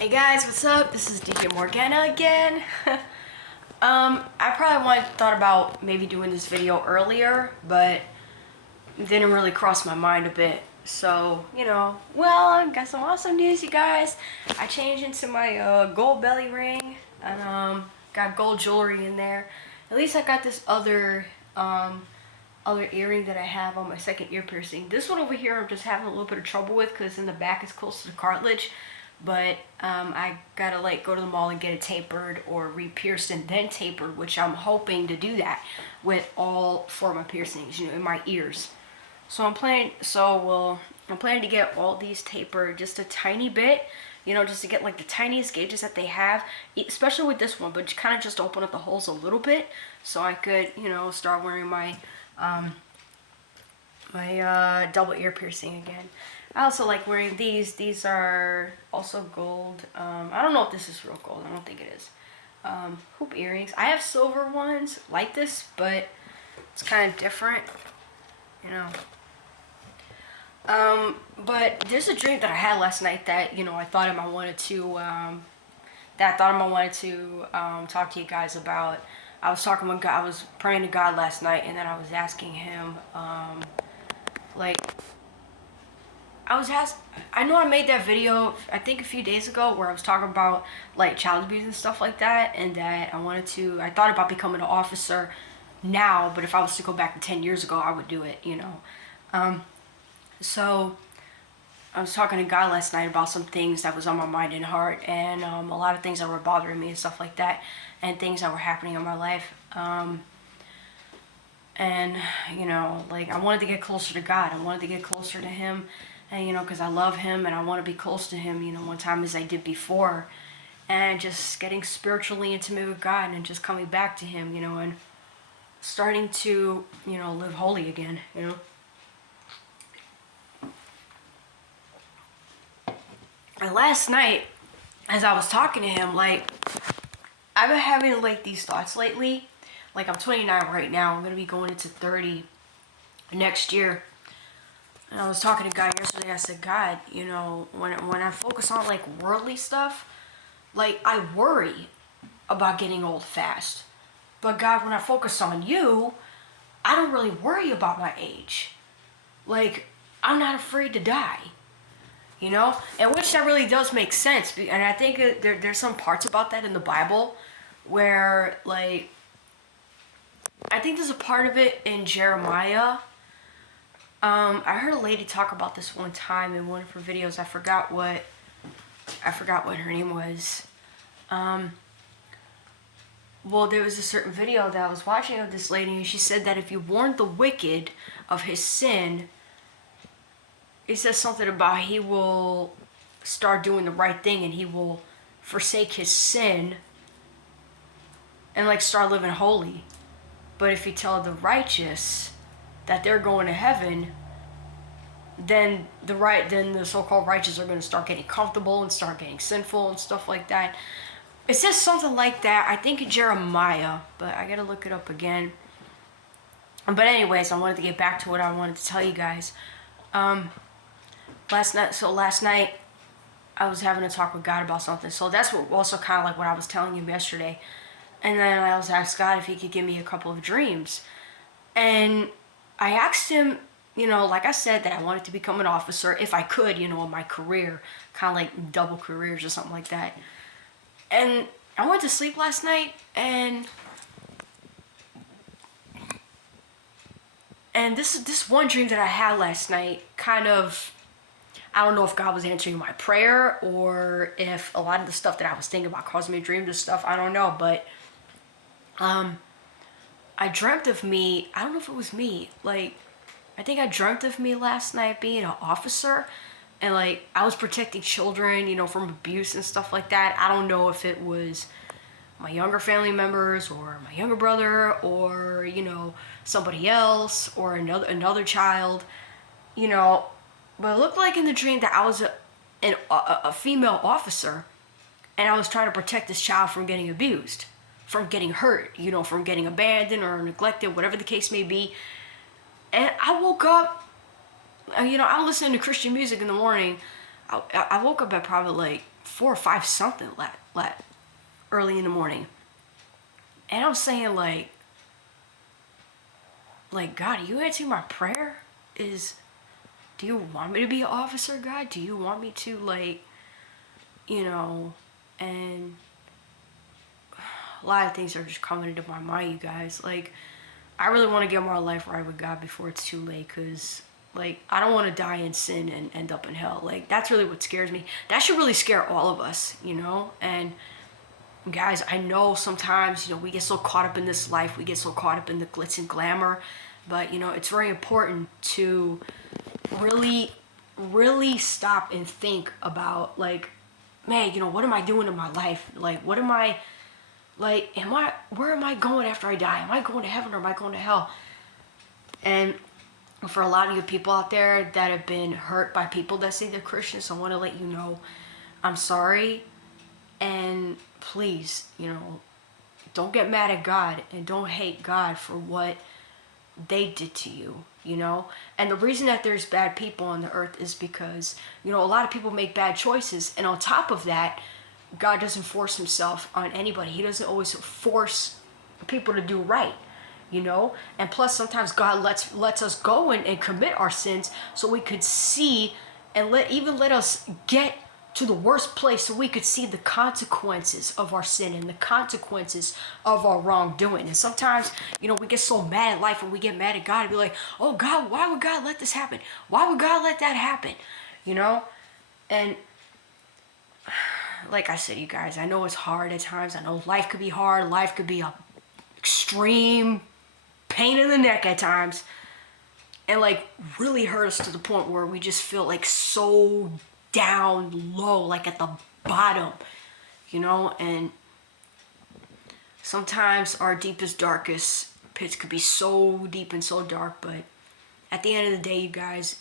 Hey guys, what's up? This is DJ Morgana again. I probably thought about maybe doing this video earlier, but it didn't really cross my mind a bit. So, well, I got some awesome news, you guys. I changed into my gold belly ring and got gold jewelry in there. At least I got this other earring that I have on my second ear piercing. This one over here I'm just having a little bit of trouble with because in the back it's close to the cartilage. But I gotta go to the mall and get it tapered or re-pierced and then tapered, which I'm hoping to do that with all four of my piercings, in my ears. So I'm planning to get all these tapered just a tiny bit, just to get the tiniest gauges that they have, especially with this one, but kind of just open up the holes a little bit so I could, start wearing my double ear piercing again. I also like wearing these. These are also gold. I don't know if this is real gold. I don't think it is. Hoop earrings. I have silver ones like this, but it's kind of different, But there's a dream that I had last night that I thought I wanted to talk to you guys about. I was talking with God. I was praying to God last night, and then I was asking Him, like I know I made that video I think a few days ago where I was talking about child abuse and stuff like that, and that I thought about becoming an officer now, but if I was to go back to 10 years ago, I would do it, So I was talking to God last night about some things that was on my mind and heart, and a lot of things that were bothering me and stuff like that, and things that were happening in my life. And I wanted to get closer to God. I wanted to get closer to Him, and because I love Him and I want to be close to Him, one time as I did before, and just getting spiritually intimate with God and just coming back to Him, and starting to live holy again, And last night, as I was talking to Him, I've been having these thoughts lately. I'm 29 right now. I'm gonna be going into 30 next year. And I was talking to God yesterday. I said, God, when I focus on worldly stuff, I worry about getting old fast. But God, when I focus on You, I don't really worry about my age. I'm not afraid to die. And which that really does make sense. And I think there's some parts about that in the Bible where I think there's a part of it in Jeremiah. I heard a lady talk about this one time in one of her videos. I forgot what her name was. Well, there was a certain video that I was watching of this lady, and she said that if you warn the wicked of his sin, it says something about he will start doing the right thing and he will forsake his sin and start living holy. But if you tell the righteous that they're going to heaven, then the so-called righteous are going to start getting comfortable and start getting sinful and stuff like that. It says something like that. I think in Jeremiah, but I gotta look it up again. But anyways, I wanted to get back to what I wanted to tell you guys. Last night I was having a talk with God about something. So that's what also kind of what I was telling him yesterday. And then I also asked God if he could give me a couple of dreams. And I asked him, like I said, that I wanted to become an officer if I could, in my career, kind of double careers or something like that. And I went to sleep last night, and this one dream that I had last night kind of, I don't know if God was answering my prayer or if a lot of the stuff that I was thinking about causing me to dream this stuff. I don't know, but I dreamt of me. I don't know if it was me. I think I dreamt of me last night being an officer, and I was protecting children, from abuse and stuff like that. I don't know if it was my younger family members or my younger brother or somebody else or another child, but it looked like in the dream that I was a female officer, and I was trying to protect this child from getting abused, from getting hurt, from getting abandoned or neglected, whatever the case may be. And I woke up, I'm listening to Christian music in the morning. I woke up at probably 4 or 5 something early in the morning. And I'm saying God, you answering my prayer? Do you want me to be an officer, God? Do you want me to and a lot of things are just coming into my mind, you guys. I really want to get my life right with God before it's too late, because I don't want to die in sin and end up in hell. That's really what scares me. That should really scare all of us, and guys, I know sometimes, we get so caught up in this life, we get so caught up in the glitz and glamour, but it's very important to really, really stop and think about man, what am I doing in my life? What am I, where am I going after I die? Am I going to heaven or am I going to hell? And for a lot of you people out there that have been hurt by people that say they're Christians, I want to let you know, I'm sorry. And please, don't get mad at God and don't hate God for what they did to you, And the reason that there's bad people on the earth is because, a lot of people make bad choices. And on top of that, God doesn't force himself on anybody. He doesn't always force people to do right, And plus, sometimes God lets us go and commit our sins so we could see and let us get to the worst place so we could see the consequences of our sin and the consequences of our wrongdoing. And sometimes, we get so mad at life and we get mad at God and be like, oh God, why would God let this happen? Why would God let that happen? And like I said, you guys, I know it's hard at times. I know life could be hard. Life could be a extreme pain in the neck at times. And really hurt us to the point where we just feel so down low, at the bottom, and sometimes our deepest, darkest pits could be so deep and so dark, but at the end of the day, you guys,